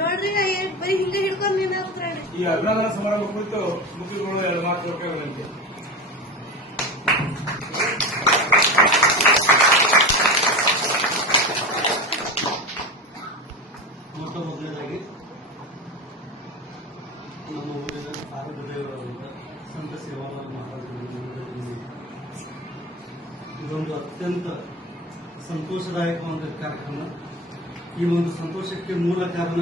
ನೋಡ್ರಿ ಬರೀ ಹಿಂಗೆ ಹಿಡ್ಕೊಂಡು ಈ ಅಭಿನಂದನಾ ಸಮಾರಂಭ ಕುರಿತು ಮುಖ್ಯಗಳು 2 ಮಾತು ವಿನಂತಿ. ಮೊಟ್ಟ ಮೊದಲನೇದಾಗಿ ನಮ್ಮ ಊರಿನ ಆರೋಗ್ಯ ದೇವರಾದಂಥ ಸಂತ ಸೇವಾಲಾಲ್ ಮಹಾರಾಜರು ಇದೊಂದು ಅತ್ಯಂತ ಸಂತೋಷದಾಯಕವಾದ ಕಾರ್ಯಕ್ರಮ. ಈ ಒಂದು ಸಂತೋಷಕ್ಕೆ ಮೂಲ ಕಾರಣ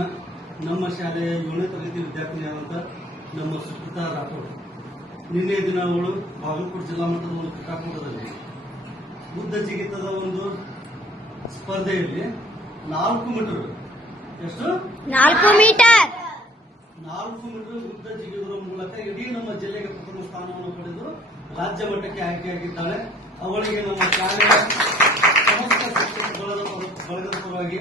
ನಮ್ಮ ಶಾಲೆಯ 7ನೇ ತರಗತಿ ವಿದ್ಯಾರ್ಥಿನಿಯಾದಂಥ ನಮ್ಮ ಸುಕೃತಾ ರಾಠೋಡ್. ನಿನ್ನೆ ದಿನ ಅವಳು ಬಾಗಲಕೋಟೆ ಜಿಲ್ಲಾ ಮಟ್ಟದ ಒಂದು ಕ್ರೀಡಾಕೂಟದಲ್ಲಿ ಉದ್ದ ಜಿಗಿತದ ಒಂದು ಸ್ಪರ್ಧೆಯಲ್ಲಿ 4 ಮೀಟರ್ ಎಷ್ಟು 4 ಮೀಟರ್ 4 ಮೀಟರ್ ಉದ್ದ ಜಿಗಿಯುವುದರ ಮೂಲಕ ಇಡೀ ನಮ್ಮ ಜಿಲ್ಲೆಗೆ ಪ್ರಥಮ ಸ್ಥಾನವನ್ನು ಪಡೆದು ರಾಜ್ಯ ಮಟ್ಟಕ್ಕೆ ಆಯ್ಕೆಯಾಗಿದ್ದಾಳೆ. ಅವಳಿಗೆ ನಮ್ಮ ಶಾಲೆಯ ಸಮಸ್ತ ಶಿಕ್ಷಕ ಬಳಗದ ಪರವಾಗಿ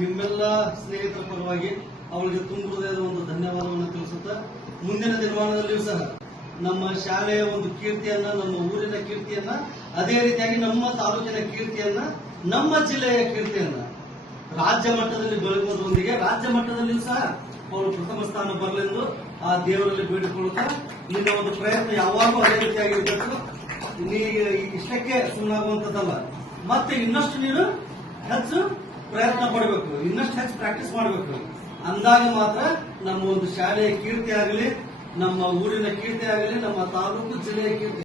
ನಿಮ್ಮೆಲ್ಲ ಸ್ನೇಹಿತರ ಪರವಾಗಿ ಅವಳಿಗೆ ತುಂಬ ಹೃದಯದ ಒಂದು ಧನ್ಯವಾದವನ್ನು ತಿಳಿಸುತ್ತಾ, ಮುಂದಿನ ದಿನಮಾನದಲ್ಲಿಯೂ ಸಹ ನಮ್ಮ ಶಾಲೆಯ ಒಂದು ಕೀರ್ತಿಯನ್ನ, ನಮ್ಮ ಊರಿನ ಕೀರ್ತಿಯನ್ನ, ಅದೇ ರೀತಿಯಾಗಿ ನಮ್ಮ ತಾಲೂಕಿನ ಕೀರ್ತಿಯನ್ನ, ನಮ್ಮ ಜಿಲ್ಲೆಯ ಕೀರ್ತಿಯನ್ನ ರಾಜ್ಯ ಮಟ್ಟದಲ್ಲಿ ಬೆಳಗುವುದರೊಂದಿಗೆ ರಾಜ್ಯ ಮಟ್ಟದಲ್ಲಿಯೂ ಸಹ ಅವರು ಪ್ರಥಮ ಸ್ಥಾನ ಬರಲೆಂದು ಆ ದೇವರಲ್ಲಿ ಬೇಡಿಕೊಳ್ಳುತ್ತಾ, ನಿನ್ನ ಒಂದು ಪ್ರಯತ್ನ ಯಾವಾಗಲೂ ಅದೇ ರೀತಿಯಾಗಿರಬೇಕು. ನೀ ಇಷ್ಟಕ್ಕೆ ಸುಮ್ಮನಾಗುವಂತದ್ದಲ್ಲ, ಮತ್ತೆ ಇನ್ನಷ್ಟು ನೀನು ಹೆಚ್ಚು ಪ್ರಯತ್ನ ಪಡಬೇಕು, ಇನ್ನಷ್ಟು ಹೆಚ್ಚು ಪ್ರಾಕ್ಟೀಸ್ ಮಾಡಬೇಕು. ಅಂದಾಗ ಮಾತ್ರ ನಮ್ಮ ಒಂದು ಶಾಲೆಯ ಕೀರ್ತಿ ಆಗಲಿ, ನಮ್ಮ ಊರಿನ ಕೀರ್ತಿ ಆಗಲಿ, ನಮ್ಮ ತಾಲೂಕು ಜಿಲ್ಲೆಯ ಕೀರ್ತಿ